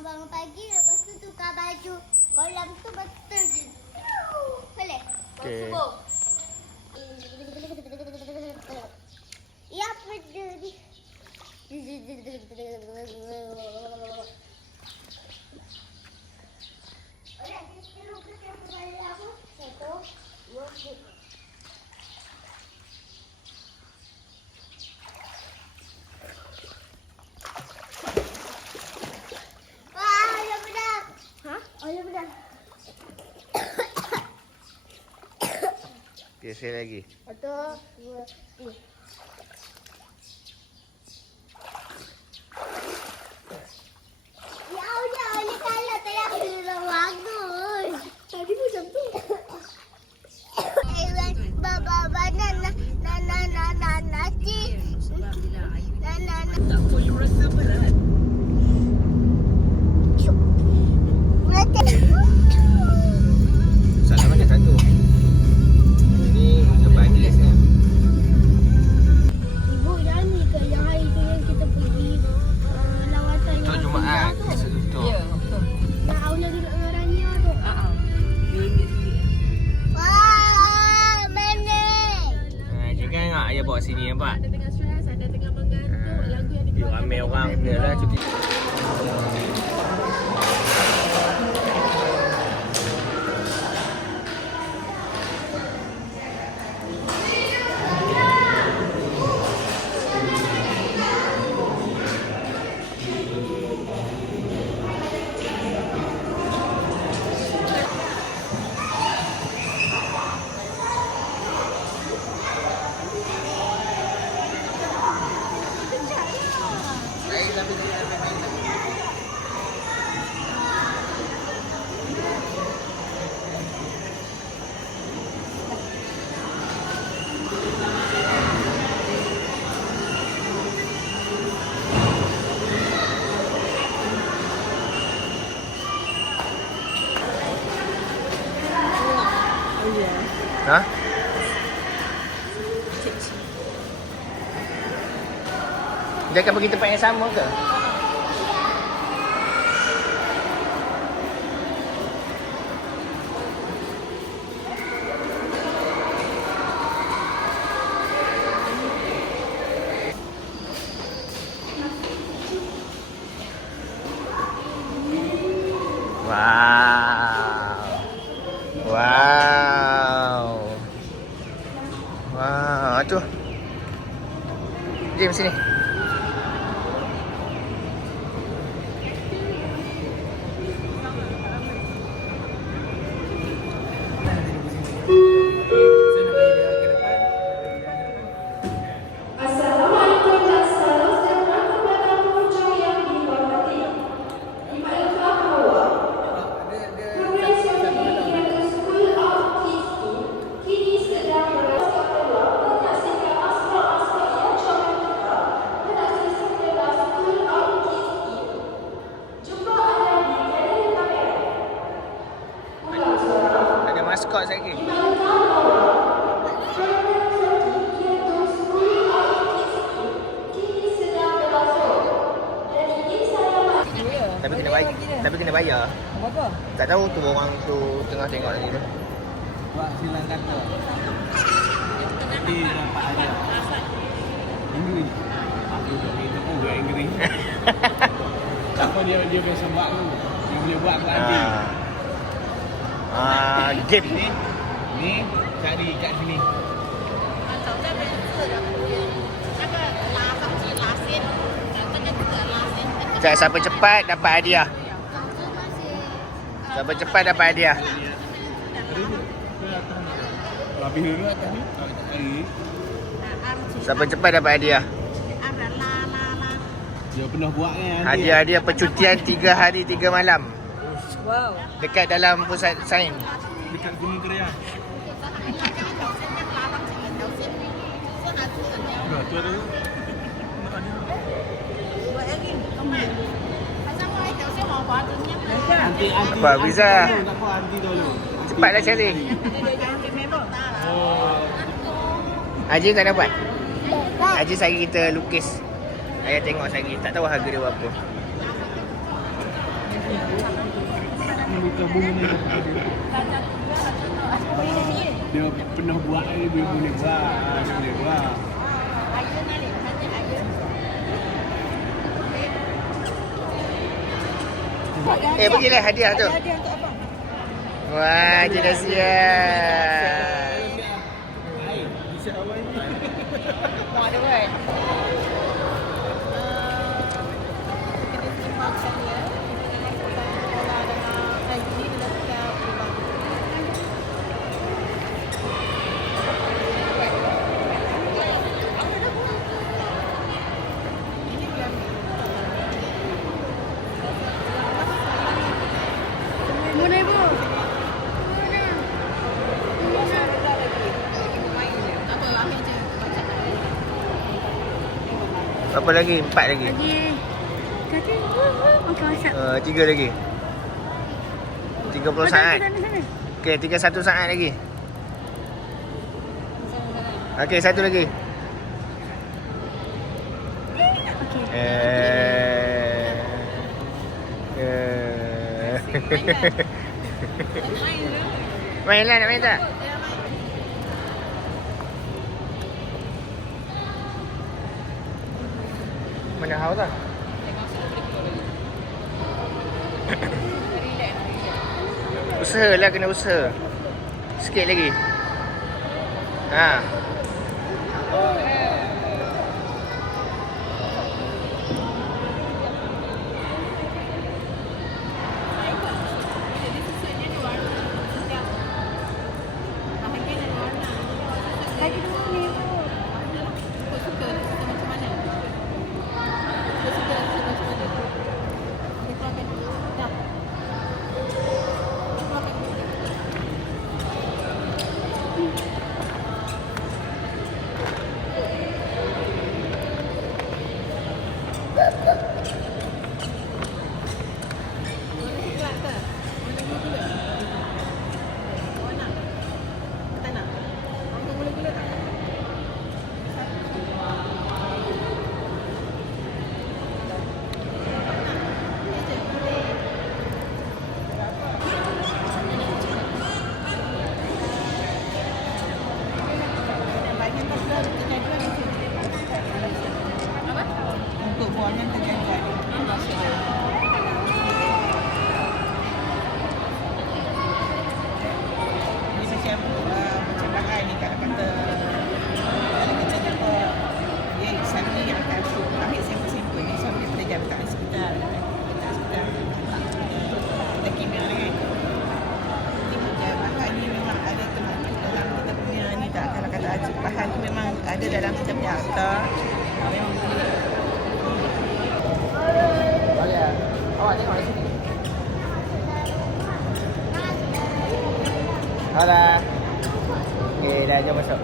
bangun pagi, lepas tu tukar baju. Kolam tu betul je. Boleh? Okey. Subuh. Ya, peduli. Okey, sekali lagi. Satu, dua, tiga. Ya Allah, oleh kalau terang bagus. Tadi macam tu. Baba banana, nasi. Tak boleh merasa berat. Salah mana satu? Ini lepas ni rasanya. Ibu dah ni ke yang hari tu yang kita pergi lawatan Untuk yang Jumaat. Untuk. Ya, betul. yang Aula duduk dengan Rania tu. RM2 Wah, menarik. Jangan tengok ayah bawa sini nampak. Ada tengah stress, ada tengah menggantung lagu yang Dia ramai orang dia lah cuti. Ha? Dia akan pergi tempat yang sama ke? Wow. Wow. Wow, tu. Jom sini. Assalamualaikum dan salam sejahtera kepada pengunjung yang dihormati. Dimaklumkan bahawa program studi iaitu School of Kids kini sedang berlangsung peluang menyaksikan aspek-aspek yang comel kita menaati sekolah School of Kids. Jumpa anda di galeri kamera. Ulang suara. Ada maskot lagi. Dimaklumkan bahawa program studi iaitu School of Kids kini sedang berlangsung dan ingin saya Tapi kena bayar. Apa? Tak tahu tu orang tu tengah tengok lagi tu. Buat silang kata. Nanti dapat hadiah. Angry. Aku tak boleh tahu gue angry. Apa dia biasa buat tu? Dia boleh buat kat hati. Game Ni cari kat sini. 走在边是的，那个拉上去拉线，这个字拉线，这个 Siapa cepat dapat hadiah. Siapa cepat dapat hadiah. Habis dulu atas ni. Tak cari. Siapa cepat dapat hadiah. ada la la la. Dia pernah buat kan. Hadiah dia percutian 3 hari 3 malam Wow. dekat dalam pusat sains. Dekat Gunung Keria. 这个条线要拉上去，条线，是拿出的 Tu ada. Buat lagi, kembali. Pasal kalau条线好滑的，你要 Anti Apa, Fiza? Tak apa anti dulu. Cepatlah cari. dia memang tak lah. Oh. Haji tak dapat. Haji sehari kita lukis. Ayah tengok sehari. Tak tahu harga dia berapa. Minta bunga dia pernah buat ni, dia boleh buat. Dia boleh buat. Ayah nak lihat hanya ayah. Pergilah hadiah tu. Hadiah untuk apa? Wah, je dah siap. Bisa awal ni. Mau ada kan? Kita sempatkan ya. Kita dengan sekolah dengan kaji dan siap berbagi. Mana ibu? Berapa lagi? 4 lagi. Kata, okey WhatsApp. 3 lagi. 30 saat. Okey, 31 saat lagi. Okey, 1 lagi. Mainlah, nak main tak? Mana hau tak? Usahalah, kena usaha. Sikit lagi. Ha. Untuk buahnya terjaga. Ini macam macam bahan ni kalau kata kalau kita jumpa dia satu yang akan ambil sampel-sampel ni sampai kita jam kat hospital. Kita kimia kan. Ini macam bahan ni memang ada termasuk dalam kita punya ni tak. Kalau kata bahan tu memang ada dalam kita punya akta. Memang boleh. Boleh. Awak tengok di sini. Alah. Okey, dah jom masuk.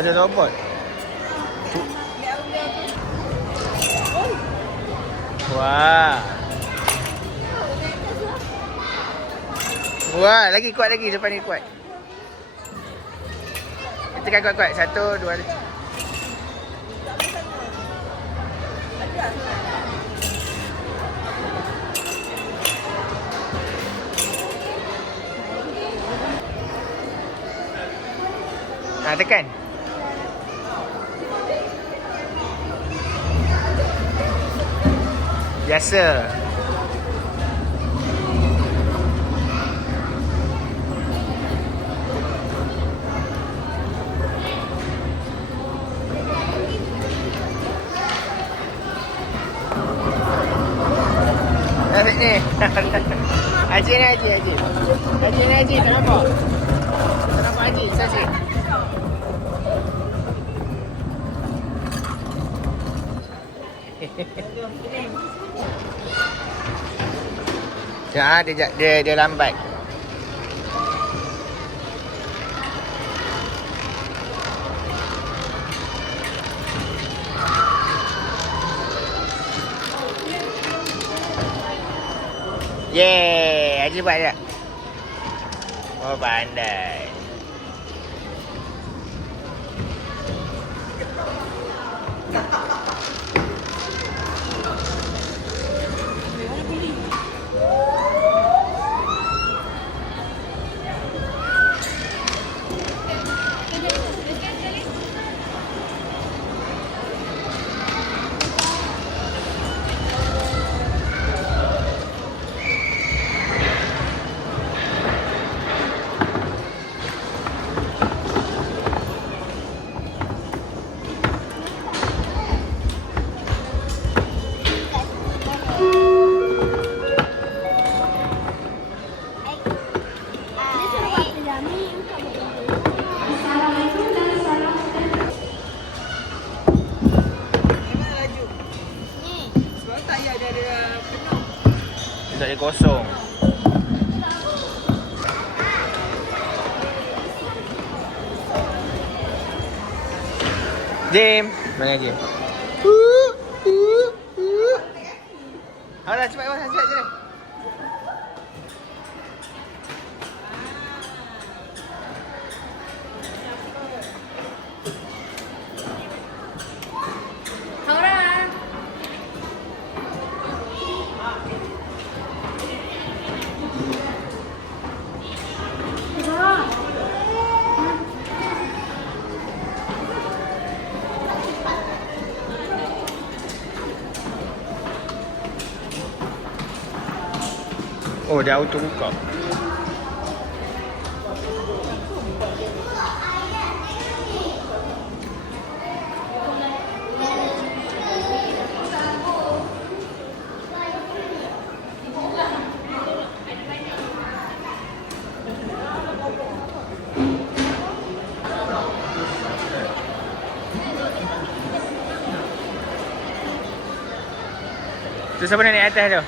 Ada robot. Wah. Wah, lagi kuat lagi depan ni kuat. Tekan kuat-kuat. 1, 2, 3. Tekan. Biasa. Ni. Haji ni Haji. Haji ni Haji, tak nampak? Tak nampak Haji, saya. Ya, dia lambat. Yeay, Haji buat tak? Oh, pandai. Memang laju. Sebab tak payah dia ada penuh. Tak ada kosong. Jim. Mana Jim? Alah, cepat bawah, cepat je. Oh, dia auto buka. Tu siapa nak naik atas tu?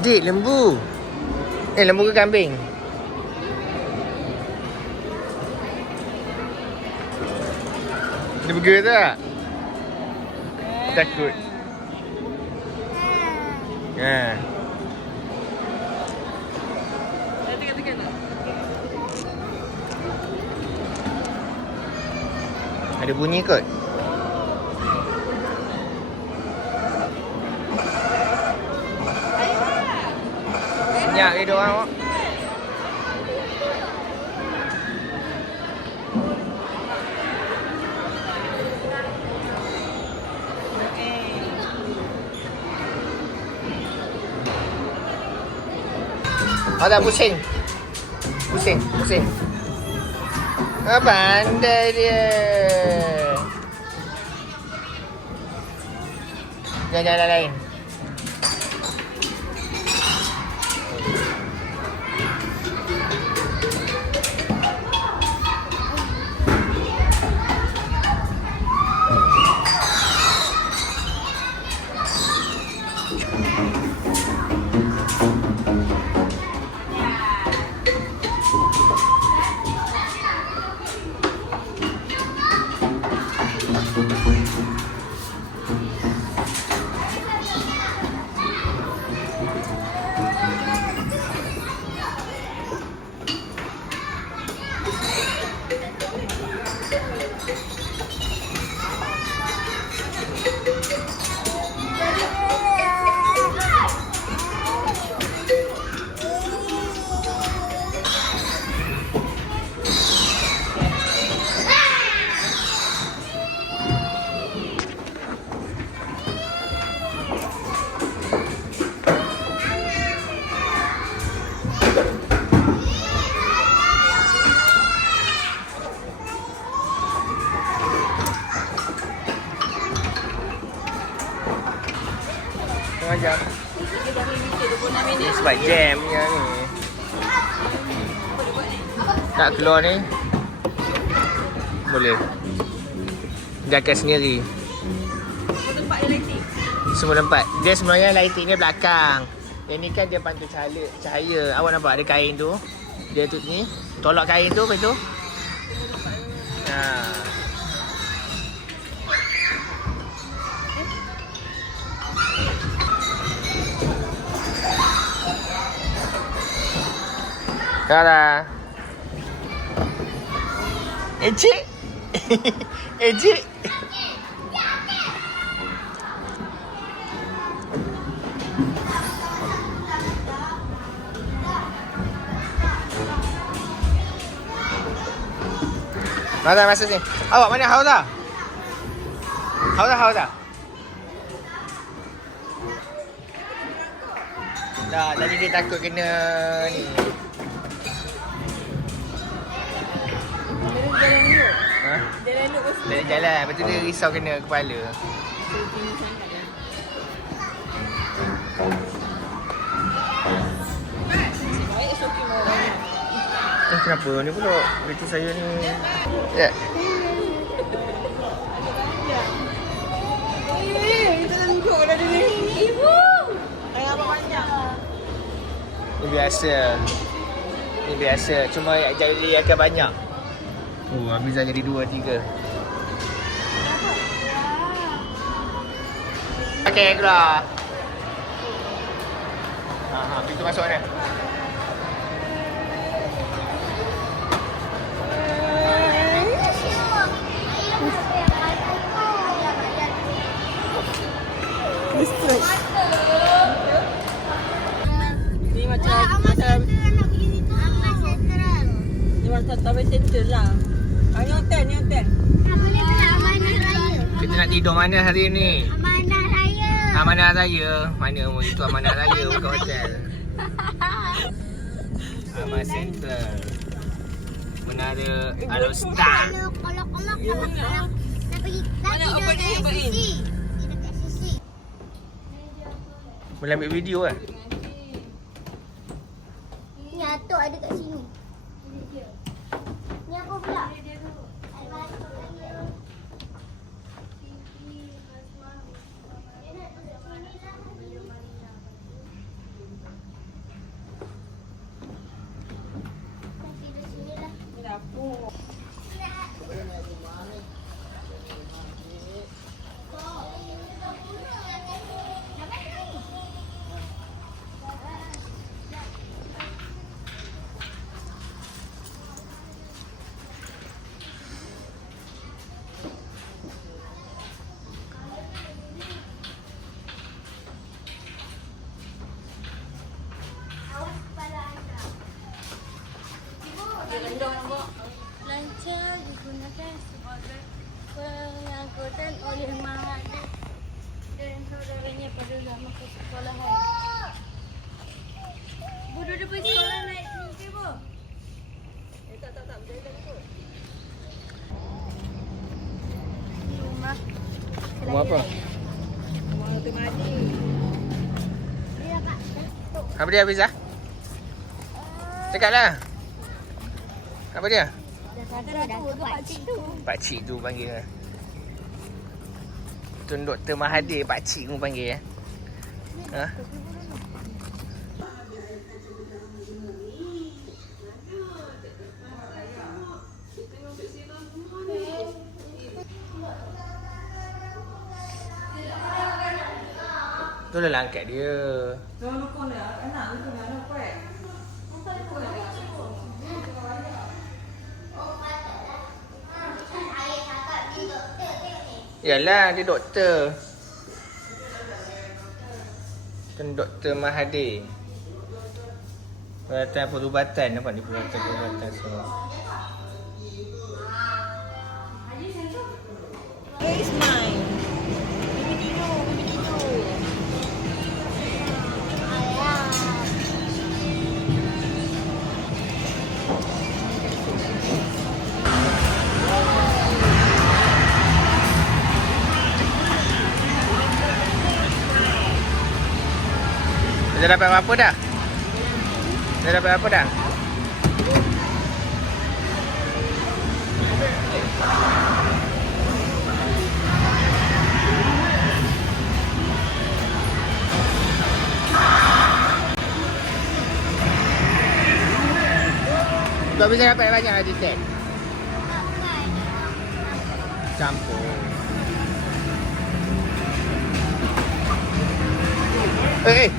Adik, lembu. Lembu ke kambing? Dia bergerak tak? Takut. Ha. Tekan tak? Ada bunyi kot. Senyap dia orang. Ada pusing. Pusing. Pandai dia. Jangan lain. Setengah jam. Ni sebab jamnya ni. Tak keluar ni. Boleh. Jaga sendiri. Tempat yang lighting. Semua tempat. Dia sebenarnya lighting dia belakang. Yang ni kan dia pantul cahaya. Awak nampak ada kain tu? Dia tu ni. Tolak kain tu, lepas tu. Dah. Cik. Cik. Mana masuk sini? Awak mana Hauza? Hauza. Dah, tadi dia takut kena ni. Jalan dulu. Ha? Jalan dulu. Dari jalan. Lepas tu dia risau kena kepala. Kenapa ni pula? Kereta saya ni. Ya. Kita dah duduk dah ni. Ibu. Ayah apa banyak? Ni biasa. Cuma jadi akan banyak. Oh, habis dah jadi 2, 3. Okey, keluar. Pintu masuk mana? Ni macam ni macam tablet center lah. Ni hotel. Kita nak tidur mana hari ni? Amanah Raya. Mana itu Amanah Raya bukan hotel. Amanah Center. Menara Al-Ustaz. Kalau nak pergi Mana open ni, open in? dekat sisi. Boleh ambil video kan? Ni atuk ada kat sini. Ni apa pula? Ni dapur. Lancar digunakan sebagai pengangkutan oleh Mahathir dan saudaranya pada zaman kesekolahan. Bodoh dia pergi sekolah naik ni, Bu. Tak. Berjalan kot. Rumah. Rumah apa? Rumah Dr. Mahdi. Dia kat Apa dia Hafiza? Cakaplah. Apa dia? pakcik tu. Pakcik tu panggil. Tun Dr. Mahathir pakcik tu panggil. Ha? Tolonglah angkat dia. Jangan lupa ni, anak lupa ni, anak kuat. Yalah, dia doktor. Tun Dr. Mahathir. Perubatan. Nampak ni perubatan semua. Where is mine? Bibi tidur. Dah dapat apa dah? Dah dapat apa dah? Kau bisa dapat banyak lah tiket. Campur. Eh.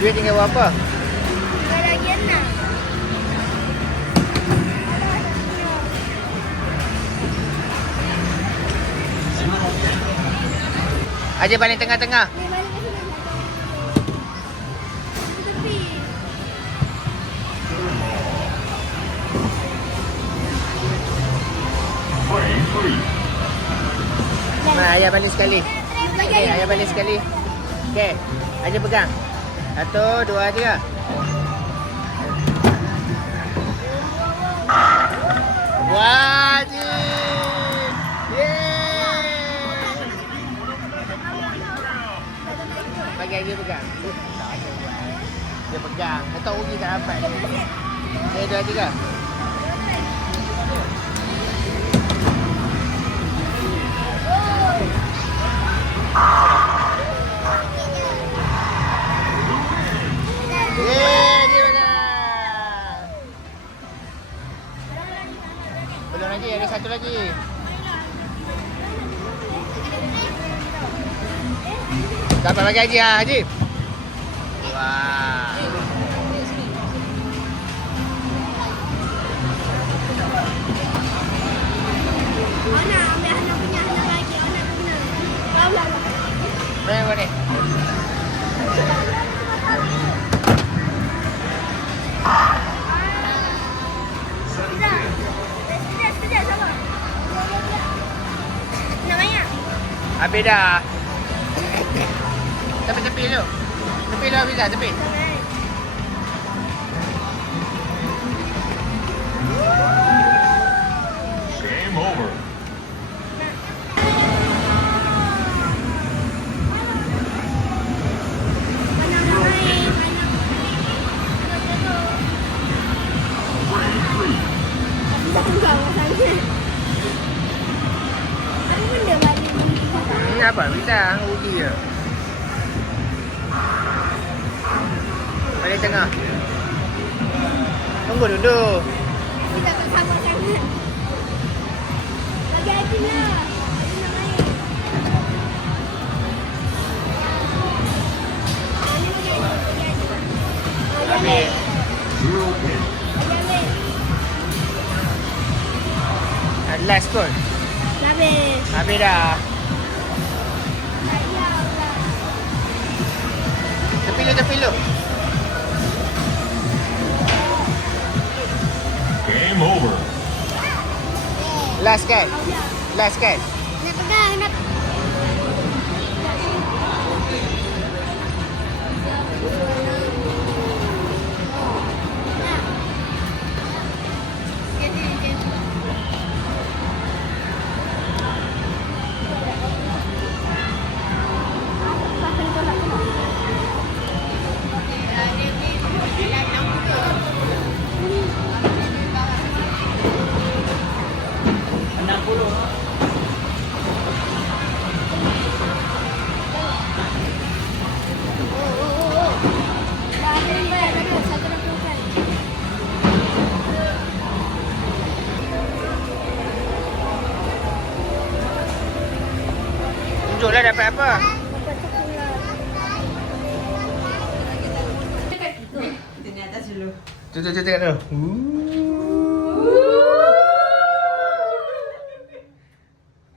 Duit tinggal berapa? Tinggal lagi 6. Aja paling tengah-tengah. Ni balik ke sini. Tepi. Nah, ayah balik sekali. Okey, ayah balik sekali. Okey, aja pegang. 1, 2, 3. Wah, Haji. Yeay. Bagi Haji pegang. Dia pegang. Dia tahu Haji tak dapat. Okey, 2, 3. Yeay, dia menang. Belum lagi, ada satu lagi. Dapat bagi Haji ah, Haji. Wah. Ana ambil anak punya anak lagi. Anak punya. Bawa. Mana kau ni? Sekejap, sama. Nak banyak? Habis dah. Tepi-tepi dulu. Tepi dulu Hafiza, tepi. Game over. Banyak nak main. Tak enggak rasanya. Apa benda balik ni? Apa? Bisa rugi je. Balik tengah. Tunggu dulu. Kita tak sama sangat. Bagi Haji lah. Haji nak main. Ni bagi Haji. Haji ambil. Zero pin. Haji ambil. Last kot. Habis. Habis dah. Tepi dulu, tepi dulu. Game over. Last kan? Last kan? Nak pegang, nak. Tunjuklah dapat apa. Kita ni atas dulu. Tu tengok tu.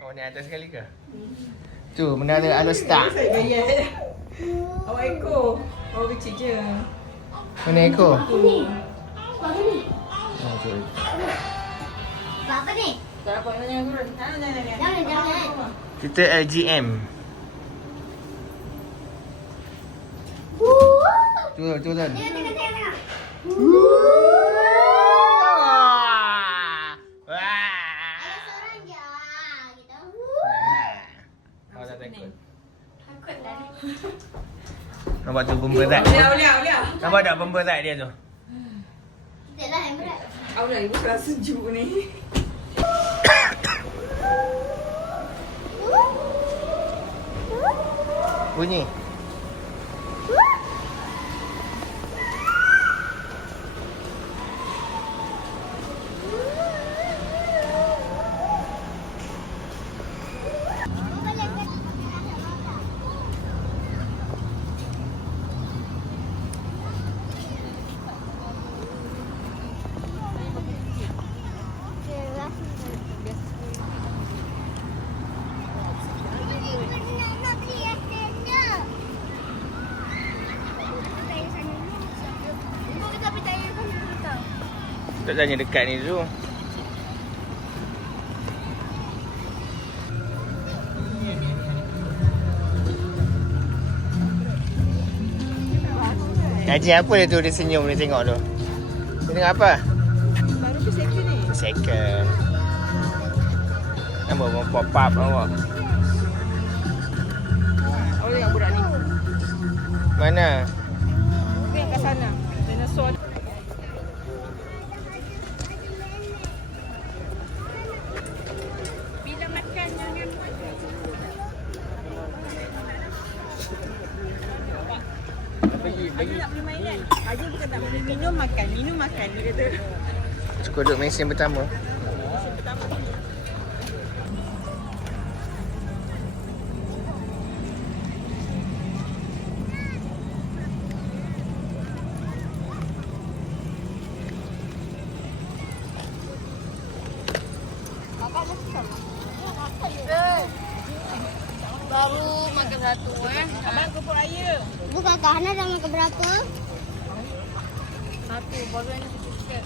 Oh, ni atas sekali ke? Tu, menara Alostar. Saya bayar. Awak ekor. Awak kecil je. Mana ekor? Ini. Apa ni? Oh, tu. Apa ni? Tak apa, jangan turun. Jangan. Kita LGM. Turun. Tengok. Wah. Ada seorang je. Gitu. Kau tak takut. Nampak tu bumper tak? Aulia. Nampak tak bumper tak dia tu? Tidak lah yang berat. Aulia, ibu rasa sejuk ni. Bunyi. Tak tanya dekat ni dulu. Haji apa dia tu, dia senyum dia tengok tu. Dia tengok apa? Baru ke second ni? Second. Nampak mau pop up nampak. Aulia budak ni. Mana? Tu yang kat sana. Dinosaur. Bila makan jangan Haji tak boleh main kan? Haji bukan tak boleh minum makan dia kata. Suka duduk mesin pertama. Baru makan satu Abang kumpul air. Bukan Hana dah makan berapa? Satu, baru yang sikit-sikit.